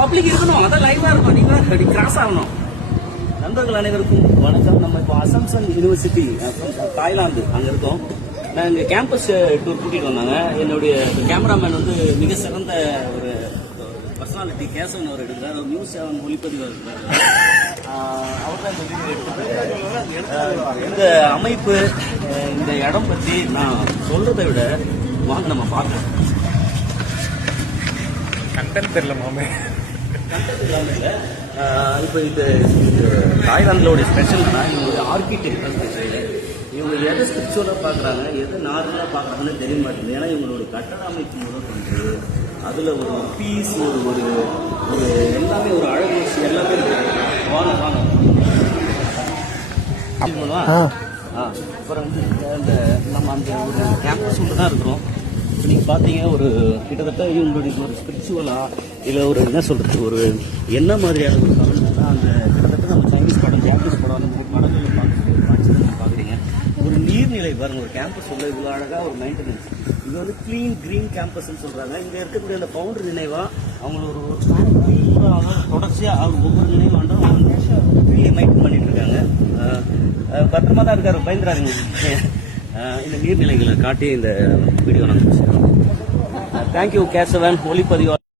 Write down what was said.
Public இருக்கணும், அதான் லைவா இருக்கும். நீங்க கிராஸ் ஆகணும். நண்பர்கள் அனைவருக்கும் வணக்கம். நம்ம இப்போ அசம்சன் யூனிவர்சிட்டி தாய்லாந்து அங்கே இருக்கோம். நான் இங்கே கேம்பஸ் டூர் கூட்டிகிட்டு வந்தாங்க. என்னுடைய கேமராமேன் வந்து மிக சிறந்த ஒரு பர்சனாலிட்டி கேசவன் அவர் எடுக்கிறார். ஒரு நியூஸ் 7 ஒளிப்பதிவாக இருக்கிறார். அவர் தான் இந்த வீடியோ எடுத்தார். இந்த அமைப்பு, இந்த இடம் பற்றி நான் சொல்றதை விட வாங்க நம்ம பார்க்கலாம். கண்டென்ட் தெரியல மாமே, கண்டென்ட் இல்லாமல் இல்லை. இப்போ இது தாய்லாந்தோடைய ஸ்பெஷல்னா இவங்க ஆர்கிடெக்டர் ஸ்பெஷல். இவங்க எதை ஸ்பிரிச்சுவலாக பார்க்குறாங்க, எதை நார்மலாக பார்க்குறாங்கன்னு தெரிய மாட்டேங்குது. ஏன்னா இவங்களுடைய கட்டட அமைப்பு முதல் கொண்டு அதில் ஒரு பீஸ், ஒரு ஒரு ஒரு எல்லாமே ஒரு அழகு எல்லாமே வாங்க வாங்க. அப்புறம் வந்து இந்த நம்ம அந்த ஒரு கேம்பஸ் உள்ள தான் இருக்கிறோம். இப்போ நீங்கள் பார்த்தீங்க, ஒரு கிட்டத்தட்ட இவங்களுடைய ஒரு ஸ்பிரிச்சுவலாக இல்லை ஒரு என்ன சொல்கிறது, ஒரு என்ன மாதிரியான ஒரு தமிழ்னா அந்த கிட்டத்தட்ட நம்ம சைனீஸ் படம், ஜாப்பனீஸ் படம், அந்த மாதிரி படங்களில் பார்க்குறீங்க. ஒரு நீர்நிலை பாருங்கள், ஒரு கேம்பஸ் உள்ள இவ்வளோ அழகாக ஒரு மெயின்டெனன்ஸ். இது வந்து க்ளீன் க்ரீன் கேம்பஸ்ன்னு சொல்கிறாங்க. இங்கே இருக்கக்கூடிய அந்த பவுண்டரி நினைவாக அவங்கள ஒரு தொடர்ச்சியாக அவங்க ஒவ்வொரு நினைவாண்டும் அவங்க க்ளீன் மெயின்டைன் பண்ணிட்டு இருக்காங்க. பத்திரமா தான் இருக்காரு, பயந்துறாருங்க. இந்த நீர்நிலைகளை காட்டி இந்த வீடியோ நாங்கள் தேங்க்யூ கேசவன் ஒளிப்பதிவு.